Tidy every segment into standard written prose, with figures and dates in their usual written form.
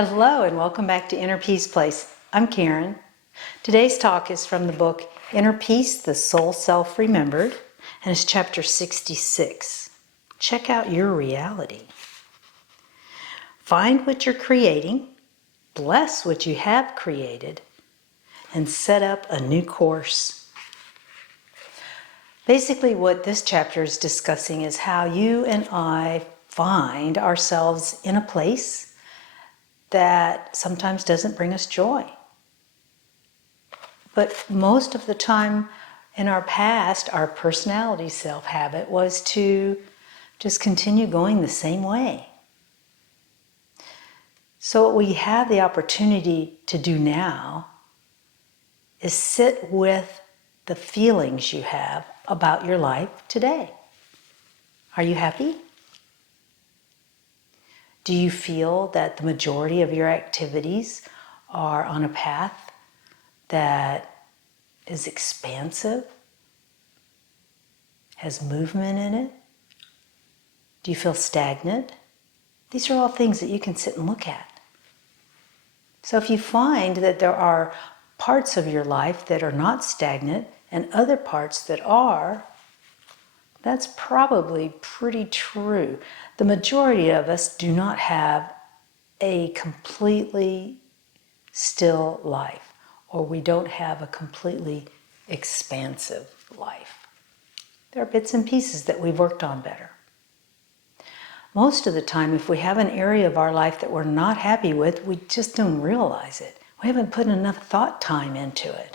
Hello and welcome back to Inner Peace Place. I'm Karen. Today's talk is from the book Inner Peace, The Soul Self Remembered, and it's chapter 66. Check out your reality. Find what you're creating, bless what you have created, and set up a new course. Basically, what this chapter is discussing is how you and I find ourselves in a place that sometimes doesn't bring us joy. But most of the time in our past, our personality self-habit was to just continue going the same way. So what we have the opportunity to do now is sit with the feelings you have about your life today. Are you happy? Do you feel that the majority of your activities are on a path that is expansive, has movement in it? Do you feel stagnant? These are all things that you can sit and look at. So if you find that there are parts of your life that are not stagnant and other parts that are, that's probably pretty true. The majority of us do not have a completely still life, or we don't have a completely expansive life. There are bits and pieces that we've worked on better. Most of the time, if we have an area of our life that we're not happy with, we just don't realize it. We haven't put enough thought time into it.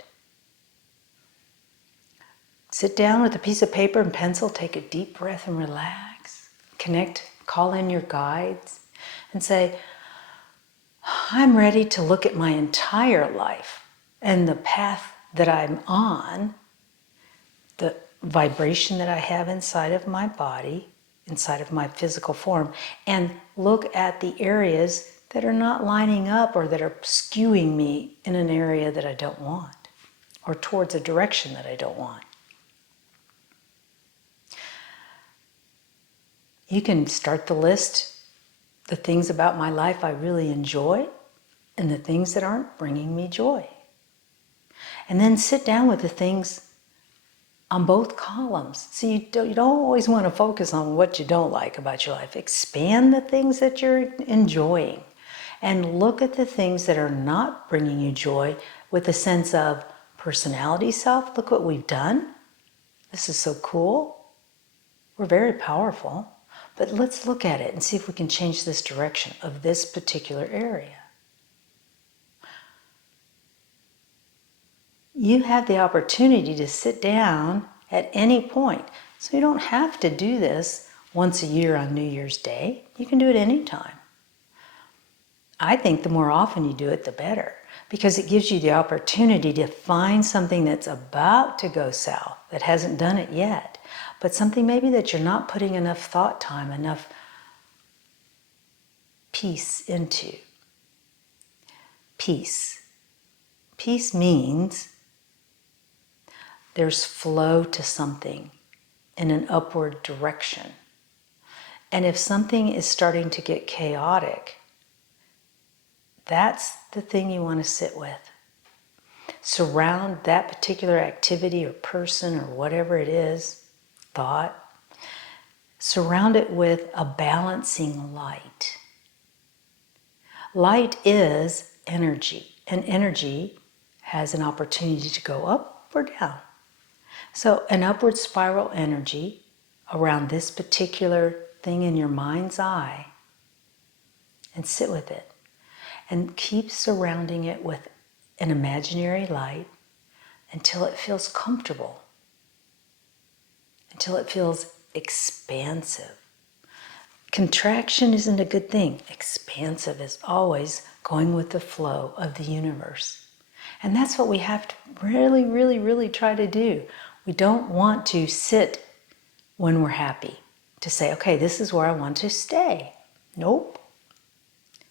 Sit down with a piece of paper and pencil, take a deep breath and relax. Connect, call in your guides and say, I'm ready to look at my entire life and the path that I'm on, the vibration that I have inside of my body, inside of my physical form, and look at the areas that are not lining up or that are skewing me in an area that I don't want or towards a direction that I don't want. You can start the list, the things about my life I really enjoy and the things that aren't bringing me joy. And then sit down with the things on both columns. So you don't always want to focus on what you don't like about your life. Expand the things that you're enjoying and look at the things that are not bringing you joy with a sense of personality self. Look what we've done. This is so cool. We're very powerful. But let's look at it and see if we can change this direction of this particular area. You have the opportunity to sit down at any point. So you don't have to do this once a year on New Year's Day. You can do it anytime. I think the more often you do it, the better, because it gives you the opportunity to find something that's about to go south, that hasn't done it yet, but something maybe that you're not putting enough thought time, enough peace into. Peace. Peace means there's flow to something in an upward direction. And if something is starting to get chaotic, that's the thing you want to sit with. Surround that particular activity or person or whatever it is, thought, surround it with a balancing light. Light is energy, and energy has an opportunity to go up or down. So an upward spiral energy around this particular thing in your mind's eye, and sit with it. And keep surrounding it with an imaginary light until it feels comfortable, until it feels expansive. Contraction isn't a good thing. Expansive is always going with the flow of the universe. And that's what we have to really, really, really try to do. We don't want to sit when we're happy, to say, okay, this is where I want to stay. Nope.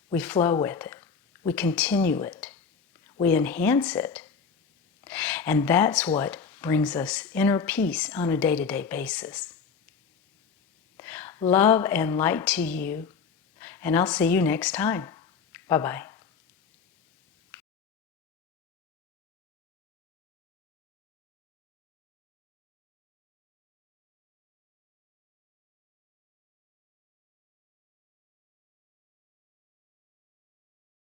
We flow with it. We continue it. We enhance it. And that's what brings us inner peace on a day-to-day basis. Love and light to you, and I'll see you next time. Bye-bye.